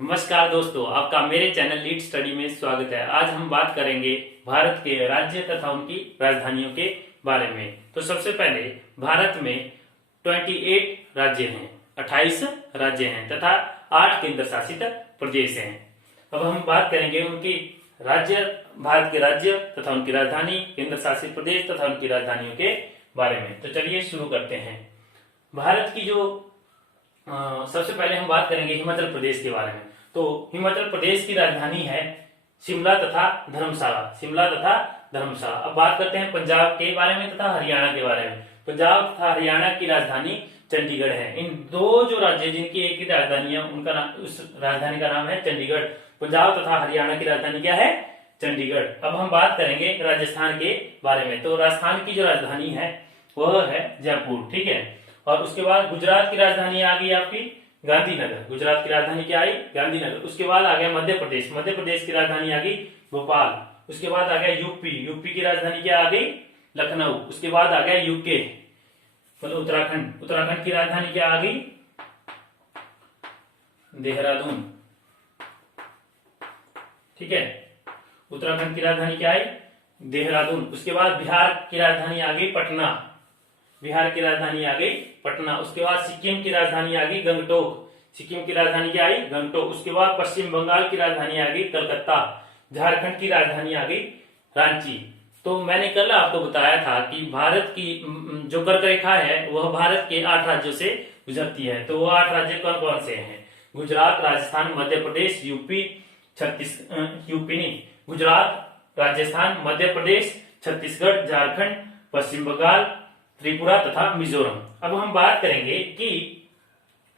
नमस्कार दोस्तों, आपका मेरे चैनल लीड स्टडी में स्वागत है। आज हम बात करेंगे भारत के राज्य तथा उनकी राजधानियों के बारे में। तो सबसे पहले भारत में 28 राज्य हैं, 28 राज्य हैं तथा 8 केंद्र शासित प्रदेश हैं। अब हम बात करेंगे उनकी राज्य, भारत के राज्य तथा उनकी राजधानी, केंद्र शासित प्रदेश तथा उनकी राजधानियों के बारे में। तो चलिए शुरू करते हैं। भारत की जो सबसे पहले हम बात करेंगे हिमाचल प्रदेश के बारे में। तो हिमाचल प्रदेश की राजधानी है शिमला तथा धर्मशाला, शिमला तथा धर्मशाला। अब बात करते हैं पंजाब के बारे में तथा हरियाणा के बारे में। पंजाब तथा हरियाणा की राजधानी चंडीगढ़ है। इन दो जो राज्य जिनकी एक ही राजधानी है, उनका उस राजधानी का नाम है चंडीगढ़। पंजाब तथा हरियाणा की राजधानी क्या है? चंडीगढ़। अब हम बात करेंगे राजस्थान के बारे में। तो राजस्थान की जो राजधानी है वह है जयपुर, ठीक है। और उसके बाद गुजरात की राजधानी आ गई आपकी गांधीनगर। गुजरात की राजधानी क्या आई? गांधीनगर। उसके बाद आ गया मध्य प्रदेश, मध्य प्रदेश की राजधानी आ गई भोपाल। उसके बाद आ गया यूपी, यूपी की राजधानी क्या आ गई? लखनऊ। उसके बाद आ गया यूके मतलब उत्तराखंड, उत्तराखंड की राजधानी क्या आ गई? देहरादून, ठीक है। उत्तराखंड की राजधानी क्या आई? देहरादून। उसके बाद बिहार की राजधानी आ गई पटना, बिहार की राजधानी आ गई पटना। उसके बाद सिक्किम की राजधानी आ गई गंगटोक, सिक्किम की राजधानी क्या आई? गंगटोक। उसके बाद पश्चिम बंगाल की राजधानी आ गई कलकत्ता। झारखंड की राजधानी आ गई रांची। तो मैंने कल आपको बताया था कि भारत की जो कर्क रेखा है वह भारत के 8 राज्यों से गुजरती है। तो वो 8 राज्य कौन कौन से हैं? गुजरात, राजस्थान, मध्य प्रदेश, यूपी, यूपी नहीं, गुजरात, राजस्थान, मध्य प्रदेश, छत्तीसगढ़, झारखंड, पश्चिम बंगाल, त्रिपुरा तथा मिजोरम। अब हम बात करेंगे कि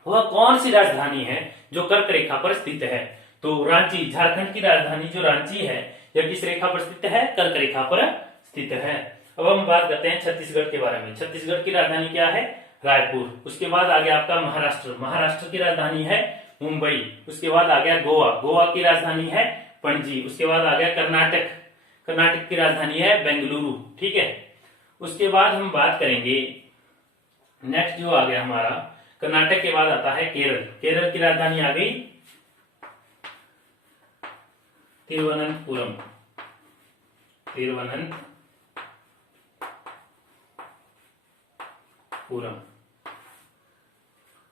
वह कौन सी राजधानी है जो कर्क रेखा पर स्थित है। तो रांची, झारखंड की राजधानी जो रांची है यह किस रेखा पर स्थित है? कर्क रेखा पर स्थित है। अब हम बात करते हैं छत्तीसगढ़ के बारे में। छत्तीसगढ़ की राजधानी क्या है? रायपुर। उसके बाद आ गया आपका महाराष्ट्र, महाराष्ट्र की राजधानी है मुंबई। उसके बाद आ गया गोवा, गोवा की राजधानी है पणजी। उसके बाद आ गया कर्नाटक, कर्नाटक की राजधानी है बेंगलुरु, ठीक है। उसके बाद हम बात करेंगे, नेक्स्ट जो आ गया हमारा कर्नाटक के बाद आता है केरल। केरल की राजधानी आ गई तिरुवनंतपुरम, तिरुवनंतपुरम।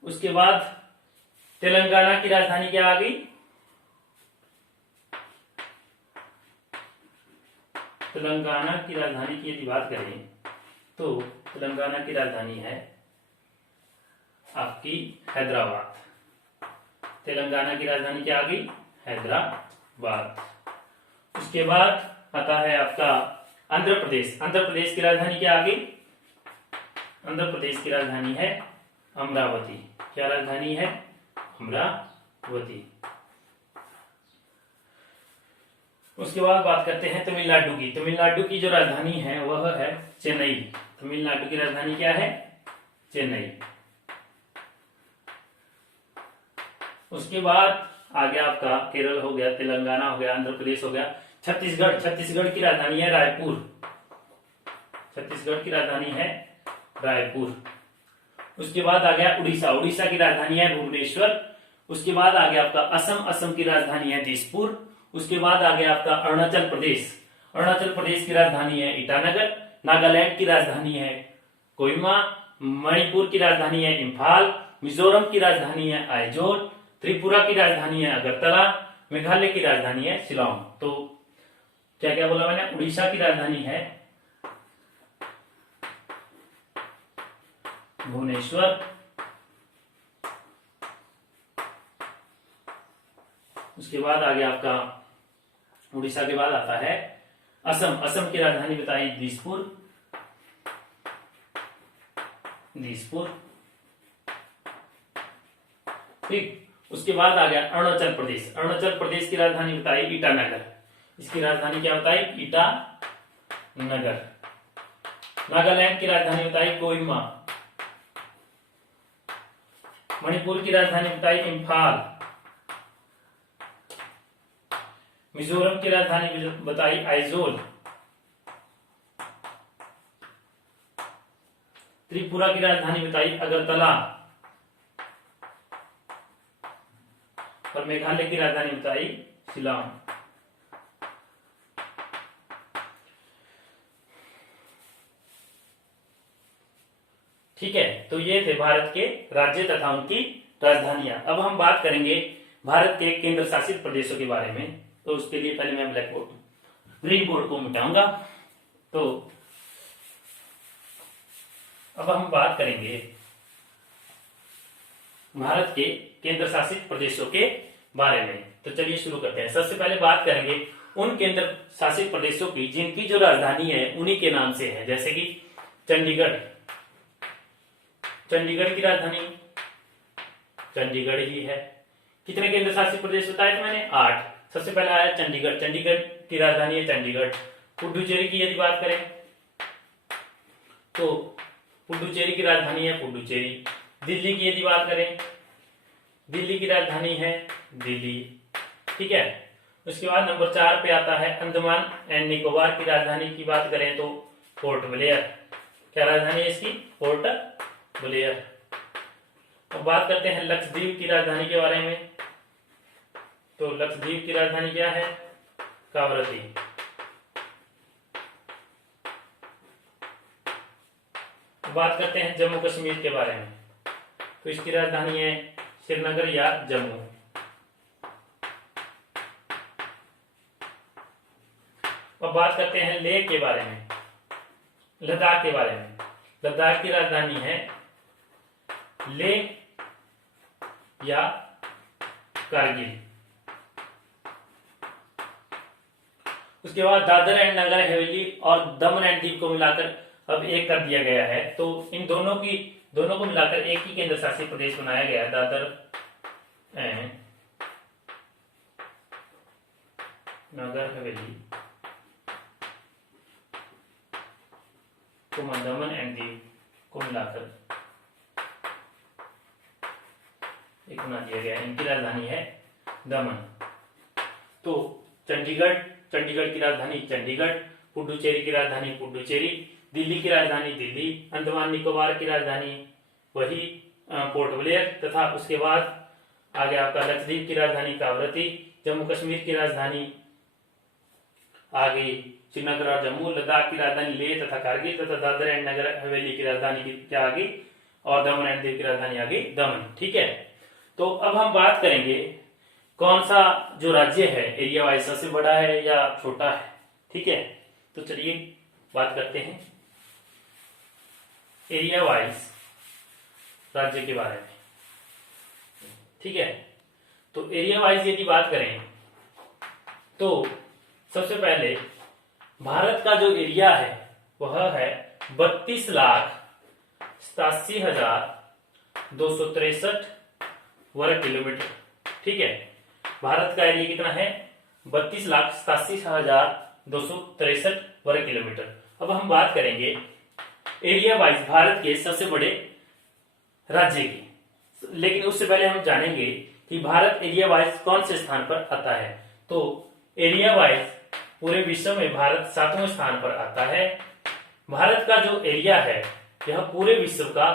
उसके बाद तेलंगाना की राजधानी क्या आ गई? तेलंगाना की राजधानी की यदि बात करें तो तेलंगाना की राजधानी है आपकी हैदराबाद। तेलंगाना की राजधानी क्या आ गई? हैदराबाद। उसके बाद आता है आपका आंध्र प्रदेश। आंध्र प्रदेश की राजधानी क्या आ गई? आंध्र प्रदेश की राजधानी है अमरावती। क्या राजधानी है? अमरावती। उसके बाद बात करते हैं तमिलनाडु की। तमिलनाडु की जो राजधानी है वह है चेन्नई। तमिलनाडु की राजधानी क्या है? चेन्नई। उसके बाद आ गया आपका केरल हो गया, तेलंगाना हो गया, आंध्र प्रदेश हो गया। छत्तीसगढ़, छत्तीसगढ़ की राजधानी है रायपुर। छत्तीसगढ़ की राजधानी है रायपुर। उसके बाद आ गया उड़ीसा, उड़ीसा की राजधानी है भुवनेश्वर। उसके बाद आ गया आपका असम, असम की राजधानी है दिसपुर। उसके बाद आ गया आपका अरुणाचल प्रदेश, अरुणाचल प्रदेश की राजधानी है ईटानगर। नागालैंड की राजधानी है कोहिमा। मणिपुर की राजधानी है इम्फाल। मिजोरम की राजधानी है आइजोल। त्रिपुरा की राजधानी है अगरतला। मेघालय की राजधानी है शिलोंग। तो क्या क्या बोला मैंने? उड़ीसा की राजधानी है भुवनेश्वर। उसके बाद आ गया आपका उड़ीसा के बाद आता है असम, असम की राजधानी बताई दिसपुर, दिसपुर, ठीक। उसके बाद आ गया अरुणाचल प्रदेश, अरुणाचल प्रदेश की राजधानी बताई ईटानगर। इसकी राजधानी क्या बताई? ईटानगर। नागालैंड की राजधानी बताई कोहिमा। मणिपुर की राजधानी बताई इम्फाल। मिजोरम की राजधानी बताई आइजोल। त्रिपुरा की राजधानी बताई अगरतला। और मेघालय की राजधानी बताई शिलांग। ठीक है, तो ये थे भारत के राज्य तथा उनकी राजधानियां। अब हम बात करेंगे भारत के केंद्र शासित प्रदेशों के बारे में। तो उसके लिए पहले मैं ब्लैक बोर्ड ग्रीन बोर्ड को मिटाऊंगा। तो अब हम बात करेंगे भारत के केंद्र शासित प्रदेशों के बारे में। तो चलिए शुरू करते हैं। सबसे पहले बात करेंगे उन केंद्र शासित प्रदेशों की जिनकी जो राजधानी है उन्हीं के नाम से है। जैसे कि चंडीगढ़, चंडीगढ़ की राजधानी चंडीगढ़ ही है। कितने केंद्र शासित प्रदेश बताए थे मैंने? 8। सबसे पहले आया चंडीगढ़, चंडीगढ़ की राजधानी है चंडीगढ़। पुडुचेरी की यदि बात करें तो पुडुचेरी की राजधानी है पुडुचेरी। दिल्ली की यदि बात करें, दिल्ली की राजधानी है दिल्ली। ठीक है, उसके बाद नंबर 4 पे आता है अंडमान एंड निकोबार की राजधानी की बात करें तो पोर्ट ब्लेयर। क्या राजधानी है इसकी? Port Blair. अब बात करते हैं लक्षद्वीप की राजधानी के बारे में। तो लक्षद्वीप की राजधानी क्या है? कावरती। बात करते हैं जम्मू कश्मीर के बारे में। तो इसकी राजधानी है श्रीनगर या जम्मू। अब बात करते हैं लेह के बारे में, लद्दाख के बारे में। लद्दाख की राजधानी है लेह या कारगिल। उसके बाद दादर एंड नगर हवेली और दमन एंड दीव को मिलाकर अब एक कर दिया गया है। तो इन दोनों को मिलाकर एक ही केंद्र शासित प्रदेश बनाया गया है, दादर एंड नगर हवेली को दमन एंड दीव को मिलाकर एक बना दिया गया है। इनकी राजधानी है दमन। तो चंडीगढ़ की राजधानी चंडीगढ़, पुडुचेरी की राजधानी पुडुचेरी, दिल्ली की राजधानी दिल्ली, अंडमान निकोबार की राजधानी वही पोर्ट ब्लेयर, तथा उसके बाद आ गया आपका लक्षद्वीप की राजधानी कावरती, जम्मू कश्मीर की राजधानी आ गई श्रीनगर और जम्मू, लद्दाख की राजधानी लेह तथा कारगिल, तथा दादर एंड नगर हवेली की राजधानी क्या आ गई? और दमन एंड दीव की राजधानी आ गई दमन। ठीक है, तो अब हम बात करेंगे कौन सा जो राज्य है एरिया वाइज सबसे बड़ा है या छोटा है। ठीक है, तो चलिए बात करते हैं एरिया वाइज राज्य के बारे में। ठीक है, तो एरिया वाइज यदि बात करें तो सबसे पहले भारत का जो एरिया है वह है 32,87,263 वर्ग किलोमीटर। ठीक है, भारत का एरिया कितना है? 32,87,263 वर्ग किलोमीटर। अब हम बात करेंगे एरिया वाइज भारत के सबसे बड़े राज्य की, लेकिन उससे पहले हम जानेंगे कि भारत एरिया वाइज कौन से स्थान पर आता है। तो एरिया वाइज पूरे विश्व में भारत 7वें स्थान पर आता है। भारत का जो एरिया है यह पूरे विश्व का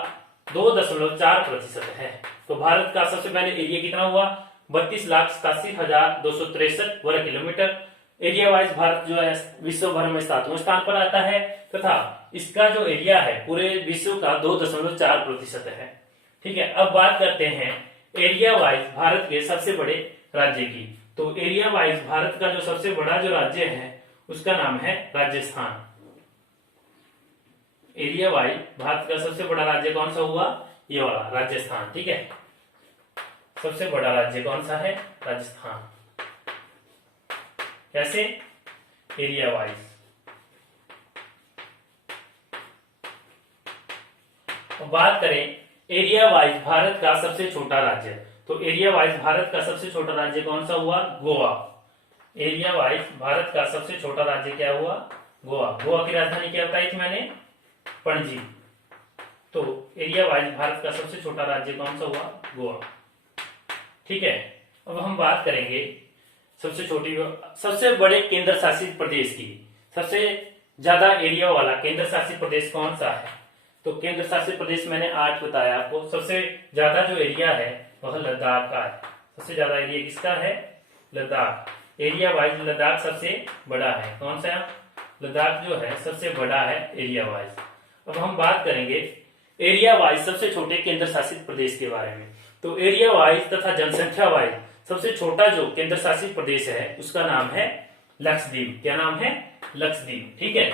2.4% है। तो भारत का सबसे पहले एरिया कितना हुआ? 32,87,263 वर्ग किलोमीटर। एरिया वाइज भारत जो है विश्व भर में 7वें स्थान पर आता है, तथा इसका जो एरिया है पूरे विश्व का 2.4% है। ठीक है, अब बात करते हैं एरिया वाइज भारत के सबसे बड़े राज्य की। तो एरिया वाइज भारत का जो सबसे बड़ा जो राज्य है उसका नाम है राजस्थान। एरिया वाइज भारत का सबसे बड़ा राज्य कौन सा हुआ? ये वाला राजस्थान। ठीक है, सबसे बड़ा राज्य कौन सा है? राजस्थान। कैसे? Area wise. बात करें एरिया वाइज भारत का सबसे छोटा राज्य, तो एरिया वाइज भारत का सबसे छोटा राज्य कौन सा हुआ? गोवा। एरिया वाइज भारत का सबसे छोटा राज्य क्या हुआ? गोवा। गोवा की राजधानी क्या बताई थी मैंने? पणजी। तो एरिया वाइज भारत का सबसे छोटा राज्य कौन सा हुआ? गोवा। ठीक है, अब हम बात करेंगे सबसे बड़े केंद्र शासित प्रदेश की। सबसे ज्यादा एरिया वाला केंद्र शासित प्रदेश कौन सा है? तो केंद्र शासित प्रदेश मैंने 8 बताया आपको। सबसे ज्यादा जो एरिया है वह लद्दाख का है। सबसे ज्यादा एरिया किसका है? लद्दाख। एरिया वाइज लद्दाख सबसे बड़ा है। कौन सा? लद्दाख जो है सबसे बड़ा है एरिया वाइज। अब हम बात करेंगे एरिया वाइज सबसे छोटे केंद्र शासित प्रदेश के बारे में। तो एरिया वाइज तथा जनसंख्या वाइज सबसे छोटा जो केंद्र शासित प्रदेश है उसका नाम है लक्षद्वीप। क्या नाम है? लक्षद्वीप। ठीक है।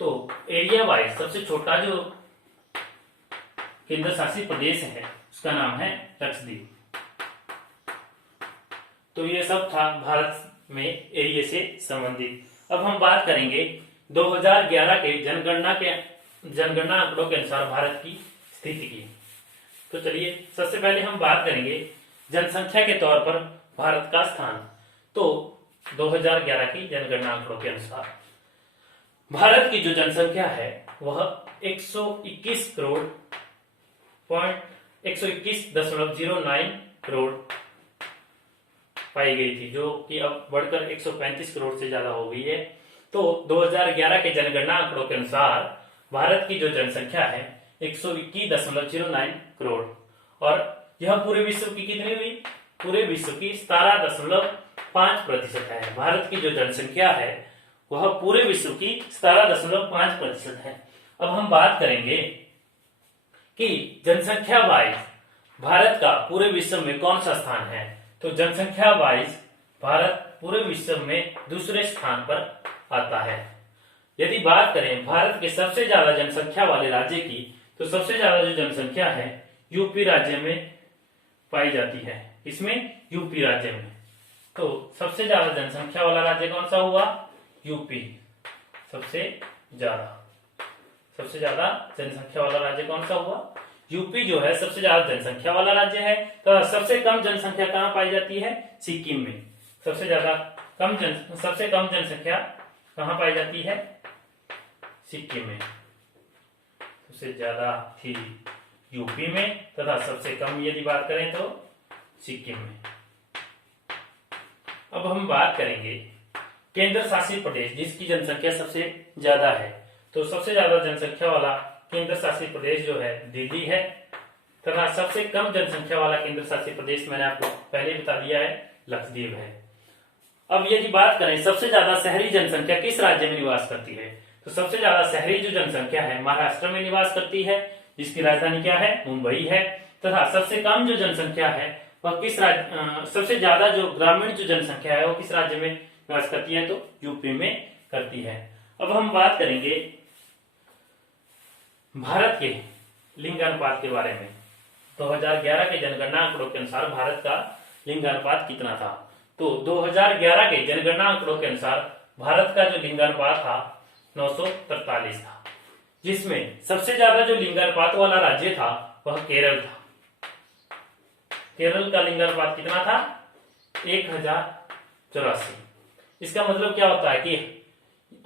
तो एरिया वाइज सबसे छोटा जो केंद्र शासित प्रदेश है उसका नाम है लक्षद्वीप। तो ये सब था भारत में एरिया से संबंधित। अब हम बात करेंगे 2011 के जनगणना आंकड़ों के अनुसार भारत की स्थिति की। तो चलिए सबसे पहले हम बात करेंगे जनसंख्या के तौर पर भारत का स्थान। तो 2011 की जनगणना आंकड़ों के अनुसार भारत की जो जनसंख्या है वह 121.09 करोड़ पाई गई थी, जो कि अब बढ़कर 135 करोड़ से ज्यादा हो गई है। तो 2011 के जनगणना आंकड़ों के अनुसार भारत की जो जनसंख्या है 121.09 करोड़, और यह पूरे विश्व की कितनी हुई? पूरे विश्व की 17.5% है। भारत की जो जनसंख्या है वह पूरे विश्व की 17.5% है। अब हम बात करेंगे कि जनसंख्या वाइज भारत का पूरे विश्व में कौन सा स्थान है। तो जनसंख्या वाइज भारत पूरे विश्व में दूसरे स्थान पर आता है। यदि बात करें भारत के सबसे ज्यादा जनसंख्या वाले राज्य की, तो सबसे ज्यादा जो जनसंख्या है यूपी राज्य में पाई जाती है। इसमें यूपी राज्य में। तो सबसे ज्यादा जनसंख्या वाला राज्य कौन सा हुआ? यूपी। सबसे ज्यादा जनसंख्या वाला राज्य कौन सा हुआ? यूपी जो है सबसे ज्यादा जनसंख्या वाला राज्य है। तो सबसे कम जनसंख्या कहाँ पाई जाती है? सिक्किम में। सबसे कम जनसंख्या कहाँ पाई जाती है? सिक्किम में। सबसे ज्यादा थी यूपी में तथा सबसे कम यदि बात करें तो सिक्किम में। अब हम बात करेंगे केंद्र शासित प्रदेश जिसकी जनसंख्या सबसे ज्यादा है। तो सबसे ज्यादा जनसंख्या वाला केंद्र शासित प्रदेश जो है दिल्ली है, तथा सबसे कम जनसंख्या वाला केंद्र शासित प्रदेश मैंने आपको पहले बता दिया है, लक्षद्वीप है। अब यदि बात करें सबसे ज्यादा शहरी जनसंख्या किस राज्य में निवास करती है, तो सबसे ज्यादा शहरी जो जनसंख्या है महाराष्ट्र में निवास करती है, जिसकी राजधानी क्या है? मुंबई है। तथा सबसे कम जो जनसंख्या है वह किस राज्य, सबसे ज्यादा जो ग्रामीण जो जनसंख्या है वो किस राज्य में निवास करती है? तो यूपी में करती है। अब हम बात करेंगे भारत के लिंगानुपात के बारे में। 2011 के जनगणना आंकड़ों के अनुसार भारत का लिंगानुपात कितना था? तो 2011 के जनगणना आंकड़ों के अनुसार भारत का जो लिंगानुपात था 943 था, जिसमें सबसे ज्यादा जो लिंगानुपात वाला राज्य था वह केरल था। केरल का लिंगानुपात कितना था? 1084। इसका मतलब क्या होता है कि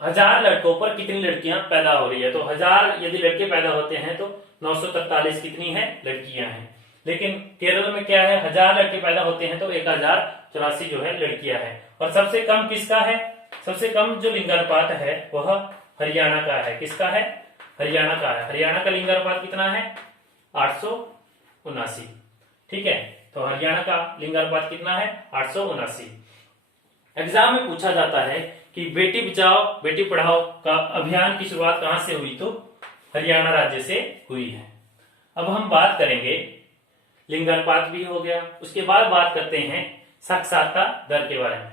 1000 लड़कों पर कितनी लड़कियां पैदा हो रही है। तो 1000 यदि लड़के पैदा होते हैं तो 943 कितनी है? लड़कियां हैं। लेकिन केरल में क्या है? 1000 लड़के पैदा होते हैं तो 1084 जो है लड़कियां हैं। और सबसे कम किसका है? सबसे कम जो लिंगानुपात है वह हरियाणा का है। किसका है? हरियाणा का है। हरियाणा का लिंगानुपात कितना है? 879। ठीक है। तो हरियाणा का लिंगानुपात कितना है? 879। एग्जाम में पूछा जाता है कि बेटी बचाओ बेटी पढ़ाओ का अभियान की शुरुआत कहां से हुई, तो हरियाणा राज्य से हुई है। अब हम बात करेंगे, लिंगानुपात भी हो गया, उसके बाद बात करते हैं साक्षरता दर के बारे में।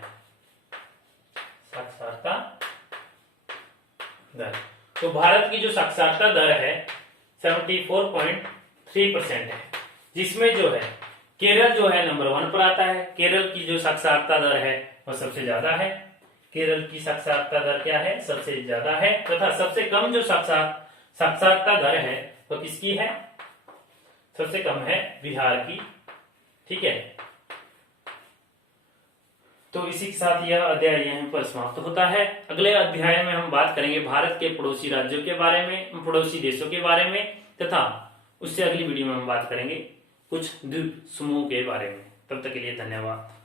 साक्षरता दर, तो भारत की जो साक्षरता दर है 74.3% है, जिसमें जो है केरल जो है नंबर 1 पर आता है। केरल की जो साक्षरता दर है वह सबसे ज्यादा है। केरल की साक्षरता दर क्या है? सबसे ज्यादा है। तथा सबसे कम जो साक्षरता दर है वह किसकी है? सबसे कम है बिहार की। ठीक है। तो इसी के साथ यह अध्याय यहीं पर समाप्त होता है। अगले अध्याय में हम बात करेंगे भारत के पड़ोसी राज्यों के बारे में, पड़ोसी देशों के बारे में, तथा उससे अगली वीडियो में हम बात करेंगे कुछ द्वीप समूह के बारे में। तब तक के लिए धन्यवाद।